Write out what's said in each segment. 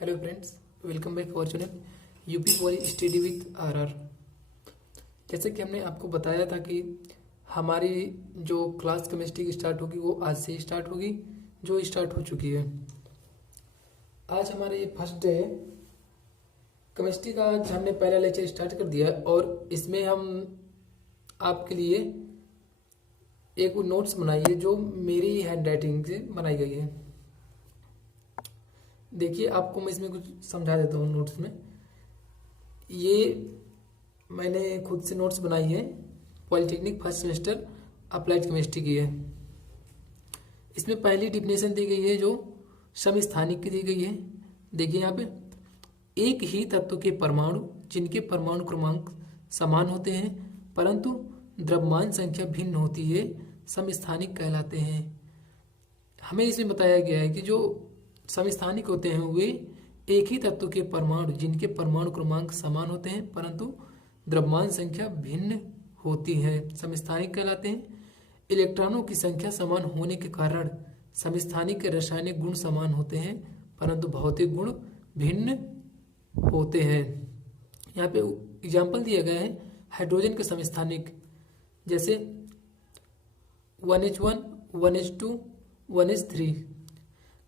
Hello friends, welcome back our channel UP poly study with RR. जैसे कि हमने आपको बताया था कि हमारी जो क्लास केमिस्ट्री की स्टार्ट होगी वो आज से ही स्टार्ट होगी, जो स्टार्ट हो चुकी है। आज हमारा ये फर्स्ट डे है केमिस्ट्री का। आज हमने पहला लेक्चर स्टार्ट कर दिया है और इसमें हम आपके लिए एक नोट्स बनाई है जो मेरी हैंड राइटिंग से बनाई गई है। देखिए, आपको मैं इसमें कुछ समझा देता हूँ। नोट्स में ये मैंने खुद से नोट्स बनाई है, polytechnic first semester applied chemistry की है। इसमें पहली डिफिनेशन दी गई है जो समस्थानिक की दी गई है। देखिए यहाँ पे, एक ही तत्व के परमाणु जिनके परमाणु क्रमांक समान होते हैं परंतु द्रव्यमान संख्या भिन्न होती है समस्थानिक कहलाते हैं। हमें इसमें बताया गया है कि जो समस्थानिक होते हैं वे एक ही तत्व के परमाणु जिनके परमाणु क्रमांक समान होते हैं परंतु द्रव्यमान संख्या भिन्न होती है समस्थानिक कहलाते हैं। इलेक्ट्रॉनों की संख्या समान होने के कारण समस्थानिक के रासायनिक गुण समान होते हैं परंतु भौतिक गुण भिन्न होते हैं। यहाँ पे एग्जाम्पल दिया गया है हाइड्रोजन के समस्थानिक, जैसे 1H1, 1H2, 1H3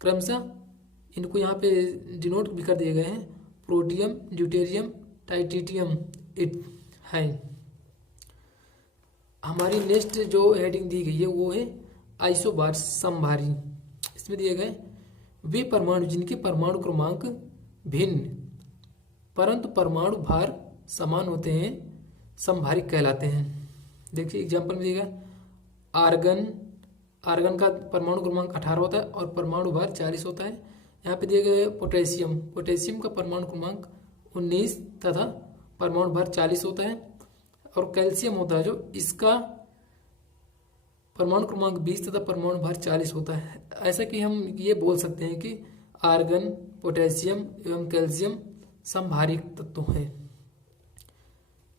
क्रमशः इनको यहाँ पे डिनोट भी कर दिए गए हैं। प्रोटियम, ड्यूटेरियम, टाइटेटियम है। हमारी नेक्स्ट जो हेडिंग दी गई है वो है आइसोबार समभारी। इसमें दिए गए वे परमाणु जिनके परमाणु क्रमांक भिन्न परंतु परमाणु भार समान होते हैं समभारिक कहलाते हैं। देखिए एग्जाम्पल में दिया गया आर्गन का परमाणु क्रमांक 18 होता है और परमाणु भार 40 होता है। यहाँ पे दिए गए पोटेशियम का परमाणु क्रमांक 19 तथा परमाणु भार 40 होता है। और कैल्शियम होता है जो इसका परमाणु क्रमांक 20 तथा परमाणु भार 40 होता है। ऐसा कि हम ये बोल सकते हैं कि आर्गन, पोटेशियम एवं कैल्शियम समभारिक तत्व हैं।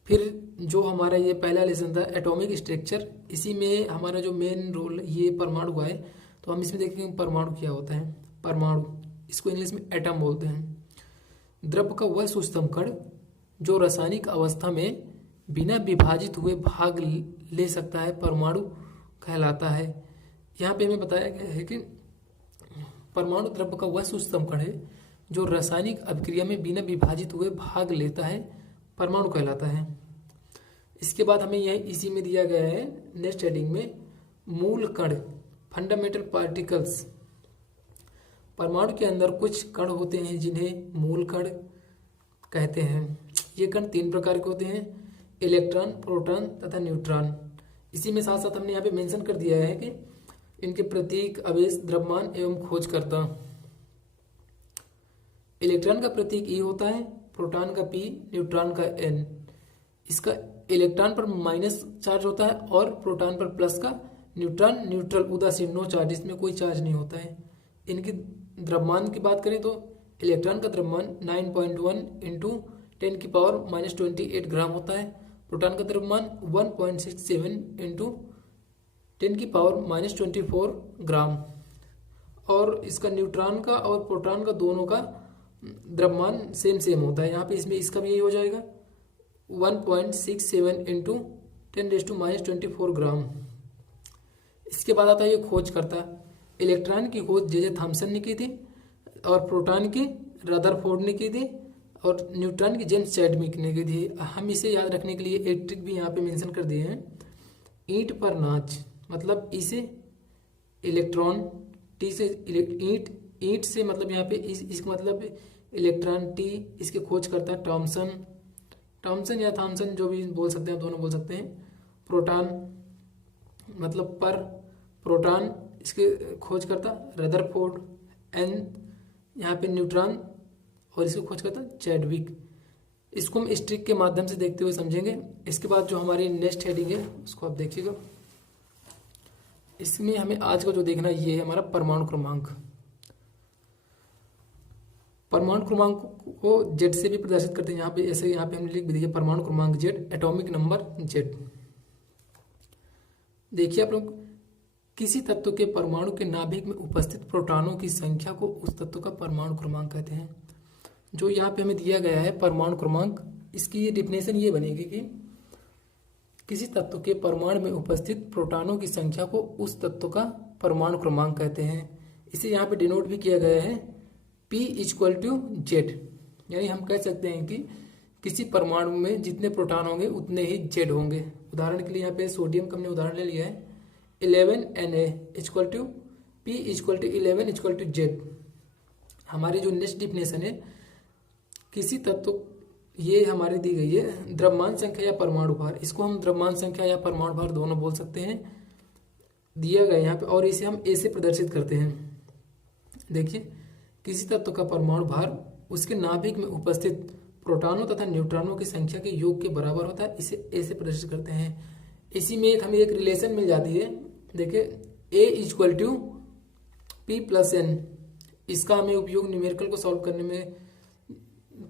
फिर जो हमारा ये पहला लेसन था एटॉमिक स्ट्रक्चर, इसी में हमारा जो मेन रोल ये परमाणु का है। तो हम इसमें देखेंगे परमाणु क्या होता है। परमाणु, इसको इंग्लिश में एटम बोलते हैं। द्रव्य का वह सूक्ष्म कण जो रासायनिक अवस्था में बिना विभाजित हुए भाग ले सकता है परमाणु कहलाता है। यहाँ पे हमें बताया गया है कि परमाणु द्रव्य का वह सूक्ष्म कण है जो रासायनिक अभिक्रिया में बिना विभाजित हुए भाग लेता है परमाणु कहलाता है। इसके बाद हमें यह इसी में दिया गया है नेक्स्ट हेडिंग में मूल कण, फंडामेंटल पार्टिकल्स। परमाणु के अंदर कुछ कण होते हैं जिन्हें मूल कण कहते हैं। ये कण 3 प्रकार के होते हैं, इलेक्ट्रॉन, प्रोटॉन तथा न्यूट्रॉन। इसी में साथ साथ हमने यहाँ पे मेंशन कर दिया है कि इनके प्रतीक, आवेश, द्रव्यमान एवं खोजकर्ता। इलेक्ट्रॉन का प्रतीक E होता है, प्रोटॉन का P, न्यूट्रॉन का N। इसका इलेक्ट्रॉन पर माइनस चार्ज होता है और प्रोटॉन पर प्लस का। न्यूट्रॉन न्यूट्रल, उदासीन, नो चार्ज, इसमें कोई चार्ज नहीं होता है। इनकी द्रव्यमान की बात करें तो इलेक्ट्रॉन का द्रव्यमान 9.1 इंटू 10⁻⁻28 ग्राम होता है। प्रोटॉन का द्रव्यमान 1.67 इंटू 10⁻⁻24 ग्राम। और इसका न्यूट्रॉन का और प्रोटॉन का दोनों का द्रव्यमान सेम होता है। यहाँ पे इसमें इसका भी यही हो जाएगा 1.67 इंटू 10⁻24 ग्राम। इसके बाद आता है ये खोजकर्ता। इलेक्ट्रॉन की खोज जे थॉमसन ने की थी और प्रोटॉन की रदरफोर्ड ने की थी और न्यूट्रॉन की जेम्स चैडविक ने की थी। हम इसे याद रखने के लिए एक ट्रिक भी यहाँ पे मेंशन कर दिए हैं, ईंट पर नाच। मतलब इसे इलेक्ट्रॉन, टी से ईंट से मतलब यहाँ पे इसका मतलब इलेक्ट्रॉन टी, इसके खोज करता है टॉमसन या थॉमसन, जो भी बोल सकते हैं, दोनों बोल सकते हैं। प्रोटॉन मतलब पर, प्रोटॉन इसके खोज करता रदरफोर्ड। एन यहाँ पे न्यूट्रॉन और इसको खोज करता चैडविक। इसको हम इस ट्रिक के माध्यम से देखते हुए समझेंगे। इसके बाद जो हमारी नेक्स्ट हेडिंग है उसको आप देखिएगा। इसमें हमें आज का जो देखना है ये है हमारा परमाणु क्रमांक। परमाणु क्रमांक को जेड से भी प्रदर्शित करते हैं। यहाँ पे ऐसे यहाँ पे हमने लिख भी दिया परमाणु क्रमांक जेड, एटॉमिक नंबर जेड। देखिए आप लोग, किसी तत्व के परमाणु के नाभिक में उपस्थित प्रोटॉनों की संख्या को उस तत्व का परमाणु क्रमांक कहते हैं। जो यहाँ पे हमें दिया गया है परमाणु क्रमांक, इसकी डेफिनेशन ये बनेगी कि किसी तत्व के परमाणु में उपस्थित प्रोटॉनों की संख्या को उस तत्व का परमाणु क्रमांक कहते हैं। इसे यहाँ पे डिनोट भी किया गया है P = Z, यानी हम कह सकते हैं कि किसी परमाणु में जितने प्रोटॉन होंगे उतने ही Z होंगे। उदाहरण के लिए यहाँ पे सोडियम का हमने उदाहरण ले लिया है 11Na = P = 11 = Z। हमारी जो नेक्स्ट डिफिनेशन है किसी तत्व, ये हमारी दी गई है द्रव्यमान संख्या या परमाणु भार, इसको हम द्रव्यमान संख्या या परमाणु भार दोनों बोल सकते हैं, दिया गया यहाँ पे, और इसे हम ए से प्रदर्शित करते हैं। देखिए किसी तत्व का परमाणु भार उसके नाभिक में उपस्थित प्रोटॉनों तथा न्यूट्रॉनों की संख्या के योग के बराबर होता है, इसे ए से प्रदर्शित करते हैं। इसी में हमें एक रिलेशन मिल जाती है, देखिए A = P + N, इसका हमें उपयोग न्यूमेरिकल को सॉल्व करने में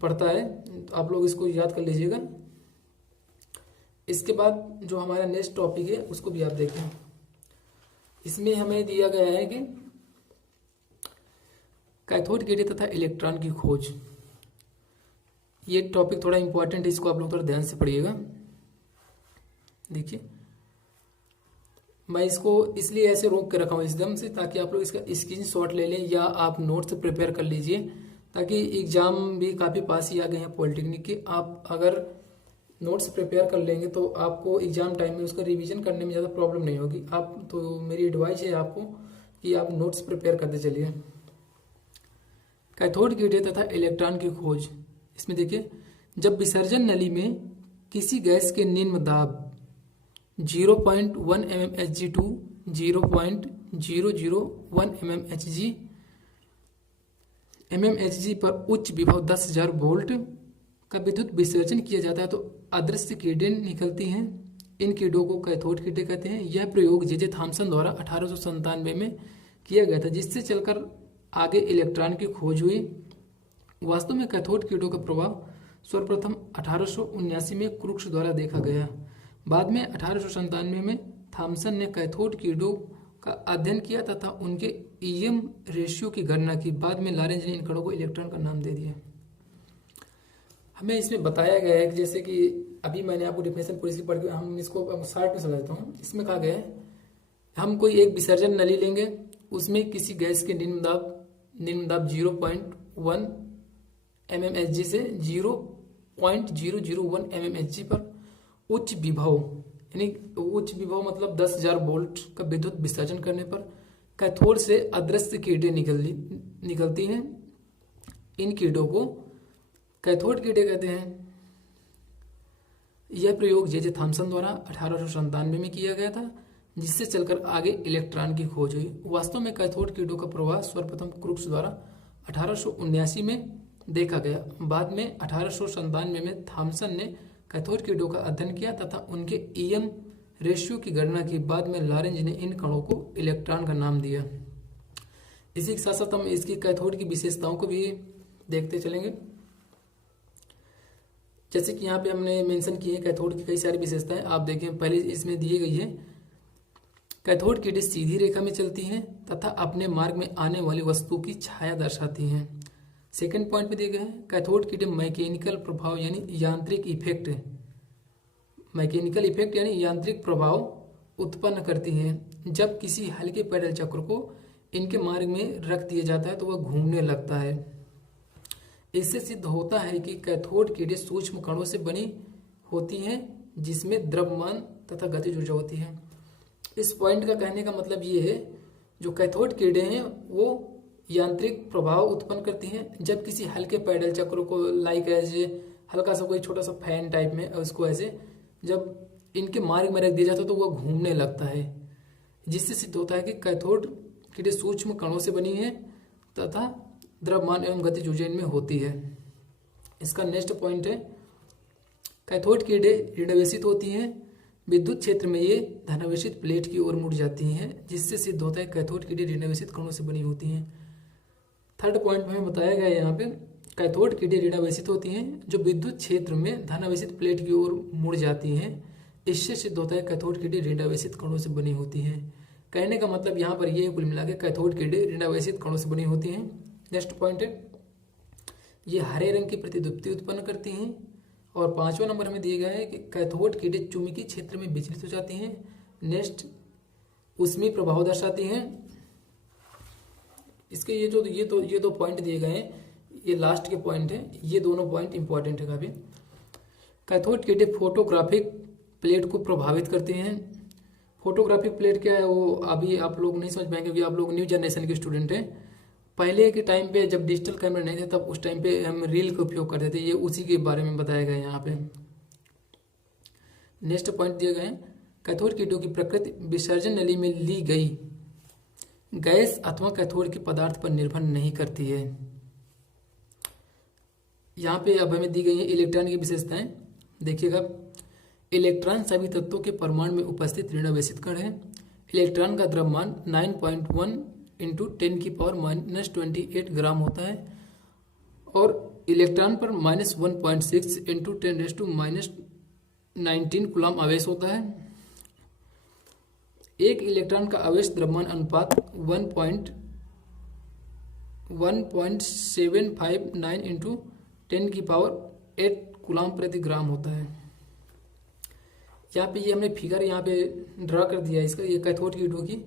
पड़ता है, तो आप लोग इसको याद कर लीजिएगा। इसके बाद जो हमारा नेक्स्ट टॉपिक है उसको भी आप देखें। इसमें हमें दिया गया है कि कैथोड किरण तथा इलेक्ट्रॉन की खोज। ये टॉपिक थोड़ा इंपॉर्टेंट है, इसको आप लोग थोड़ा ध्यान से पढ़िएगा। देखिए मैं इसको इसलिए ऐसे रोक के रखा हूँ एकदम से, ताकि आप लोग इसका स्क्रीनशॉट ले लें या आप नोट्स प्रिपेयर कर लीजिए, ताकि एग्जाम भी काफ़ी पास ही आ गए हैं पॉलिटेक्निक के। आप अगर नोट्स प्रिपेयर कर लेंगे तो आपको एग्जाम टाइम में उसका रिवीजन करने में ज़्यादा प्रॉब्लम नहीं होगी। आप तो मेरी एडवाइस है आपको कि आप नोट्स प्रिपेयर करते चलिए। कैथोड किरण तथा इलेक्ट्रॉन की खोज। इसमें देखिए जब विसर्जन नली में किसी गैस के निम्न दाब 0.1 mmHg to 0.001 mmHg पर उच्च विभव 10,000 वोल्ट का विद्युत विसर्जन किया जाता है तो अदृश्य किरणें निकलती हैं। इन किरणों को कैथोड किरणें कहते हैं। यह प्रयोग जे थॉमसन द्वारा 1897 में किया गया था, जिससे चलकर आगे इलेक्ट्रॉन की खोज हुई। वास्तव में कैथोड किरणों का प्रभाव सर्वप्रथम 1879 में क्रुक्स द्वारा देखा गया। बाद में 1897 में थॉमसन ने कैथोड किरणों का अध्ययन किया तथा उनके ईएम रेशियो की गणना की। बाद में लॉरेंज ने इन कणों को इलेक्ट्रॉन का नाम दे दिया। हमें इसमें बताया गया है कि जैसे कि अभी मैंने आपको डेफिनेशन पूरी पढ़ के हम इसको शार्ट में समझता हूँ। इसमें कहा गया है हम कोई एक विसर्जन नली लेंगे, उसमें किसी गैस के निम्न दाब 0.1 mmHg से 0.001 mmHg पर उच्च विभव, यानी उच्च विभव मतलब 10,000 वोल्ट का विद्युत विसर्जन करने पर कैथोड से अदृश्य किरणें निकलती हैं। इन किरणों को कैथोड किरणें कहते हैं। यह प्रयोग जे थॉमसन द्वारा 1897 में किया गया था, जिससे चलकर आगे इलेक्ट्रॉन की खोज हुई। वास्तव में कैथोड किरणों का प्रवाह सर्वप्रथम क्रुक्स द्वारा 1879 में देखा गया। बाद में 1897 में थॉमसन ने कैथोड किरणों का अध्ययन किया तथा उनके ईएम रेशियो की गणना की। बाद में लॉरेंज ने इन कणों को इलेक्ट्रॉन का नाम दिया। इसी के साथ साथ हम इसकी कैथोड की विशेषताओं को भी देखते चलेंगे। जैसे कि यहाँ पे हमने मेंशन की है कैथोड की कई सारी विशेषताएं। आप देखें पहले इसमें दी गई है कैथोड किरणें सीधी रेखा में चलती हैं तथा अपने मार्ग में आने वाली वस्तु की छाया दर्शाती हैं। सेकेंड पॉइंट में दिए गए हैं कैथोड किरणें मैकेनिकल प्रभाव यानी यांत्रिक इफेक्ट यानी यांत्रिक प्रभाव उत्पन्न करती हैं। जब किसी हल्के पैडल चक्र को इनके मार्ग में रख दिया जाता है तो वह घूमने लगता है। इससे सिद्ध होता है कि कैथोड किरणें सूक्ष्म कणों से बनी होती हैं, जिसमें द्रव्यमान तथा गतिज ऊर्जा होती है। इस पॉइंट का कहने का मतलब ये है जो कैथोड किरणें हैं वो यांत्रिक प्रभाव उत्पन्न करती हैं। जब किसी हल्के पैडल चक्र को लाइक ऐसे हल्का सा कोई छोटा सा फैन टाइप में उसको ऐसे जब इनके मार्ग में रख दिया जाता है तो वह घूमने लगता है, जिससे सिद्ध होता है कि कैथोड किरणें सूक्ष्म कणों से बनी है तथा द्रव्यमान एवं गतिज ऊर्जा इनमें होती है। इसका नेक्स्ट पॉइंट है कैथोड किरणें ऋणावेशित होती हैं। विद्युत क्षेत्र में ये धनावेशित प्लेट की ओर मुड़ जाती हैं, जिससे सिद्ध होता है कैथोड किरणें ऋणावेशित कणों से बनी होती हैं। थर्ड पॉइंट में बताया गया है यहाँ पे कैथोड किरणें ऋणावेशित होती हैं जो विद्युत क्षेत्र में धनावेशित प्लेट की ओर मुड़ जाती हैं। इससे सिद्ध होता है कैथोड किरणें ऋणावेशित कणों से बनी होती हैं। कहने का मतलब यहाँ पर ये कुल मिला के कैथोड किरणें ऋणावेशित कणों से बनी होती हैं। नेक्स्ट पॉइंट है ये हरे रंग की प्रतिदीप्ति उत्पन्न करती हैं। और 5वां नंबर हमें दिया गया है कि कैथोड किरणें चुंबकीय क्षेत्र में विचलित हो जाती हैं। नेक्स्ट ऊष्मीय प्रभाव दर्शाती हैं। इसके ये दो पॉइंट दिए गए हैं, ये लास्ट के पॉइंट हैं, ये दोनों पॉइंट इंपॉर्टेंट है काफी। कैथोड किरणें फोटोग्राफिक प्लेट को प्रभावित करती हैं। फोटोग्राफिक प्लेट क्या है वो अभी आप लोग नहीं समझ पाएंगे, क्योंकि आप लोग न्यू जनरेशन के स्टूडेंट हैं। पहले के टाइम पे जब डिजिटल कैमरा नहीं थे तब उस टाइम पे हम रील का उपयोग करते थे, ये उसी के बारे में बताया गया है यहाँ पे। नेक्स्ट पॉइंट दिए गए हैं, कैथोड किरणों की प्रकृति विसर्जन नली में ली गई गैस अथवा कैथोड के पदार्थ पर निर्भर नहीं करती है। यहाँ पे अब हमें दी गई है इलेक्ट्रॉन की विशेषताएं, देखिएगा। इलेक्ट्रॉन सभी तत्वों के परमाणु में उपस्थित ऋणावेशित कण है। इलेक्ट्रॉन का द्रव्यमान 9.1 इंटू 10⁻⁻28 ग्राम होता है और इलेक्ट्रॉन पर -1.6 इंटू 10⁻⁻19 कूलम आवेश होता है। एक इलेक्ट्रॉन का आवेश द्रव्यमान अनुपात 1.759 इंटू 10⁸ कूलम प्रति ग्राम होता है। यहाँ पे ये हमने फिगर यहाँ पे ड्रा कर दिया है इसका, ये कैथोड किरणों की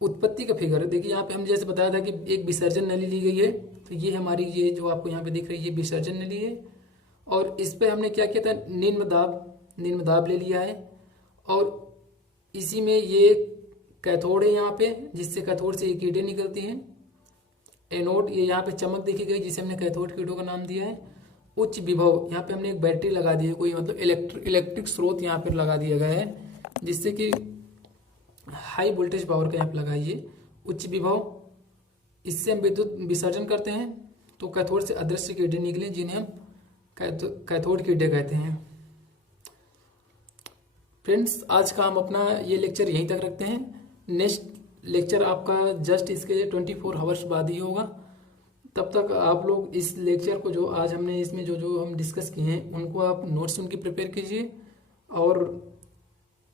उत्पत्ति का फिगर है। देखिए यहाँ पे हम जैसे बताया था कि एक विसर्जन नली ली गई है, तो ये हमारी ये जो आपको यहाँ पे दिख रही है ये विसर्जन नली है। और इस पे हमने क्या किया था, निम्न दाब ले लिया है और इसी में ये कैथोड है यहाँ पे, जिससे कैथोड से ये किरणें निकलती हैं। एनोड ये यहाँ पे चमक देखी गई जिसे हमने कैथोड किरणों का नाम दिया है। उच्च विभव यहाँ पे हमने एक बैटरी लगा दी है, कोई मतलब इलेक्ट्रिक स्रोत यहाँ पे लगा दिया गया है, जिससे कि हाई वोल्टेज पावर का यहाँ पे लगाइए उच्च विभव। इससे हम विद्युत विसर्जन करते हैं तो कैथोड से अदृश्य किरणें निकले, जिन्हें हम कैथोड किरणें कहते हैं। फ्रेंड्स, आज का हम अपना ये लेक्चर यहीं तक रखते हैं। नेक्स्ट लेक्चर आपका जस्ट इसके 24 आवर्स बाद ही होगा। तब तक आप लोग इस लेक्चर को जो आज हमने इसमें जो हम डिस्कस किए हैं उनको आप नोट्स उनकी प्रिपेयर कीजिए और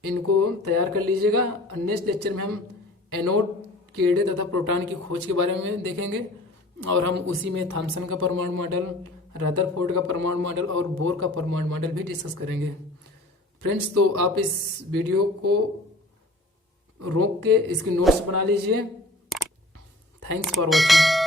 इनको तैयार कर लीजिएगा। नेक्स्ट लेक्चर में हम एनोड किरणें तथा प्रोटॉन की खोज के बारे में देखेंगे और हम उसी में थॉम्सन का परमाणु मॉडल, रदरफोर्ड का परमाणु मॉडल और बोर का परमाणु मॉडल भी डिस्कस करेंगे। फ्रेंड्स, तो आप इस वीडियो को रोक के इसके नोट्स बना लीजिए। Thanks for watching.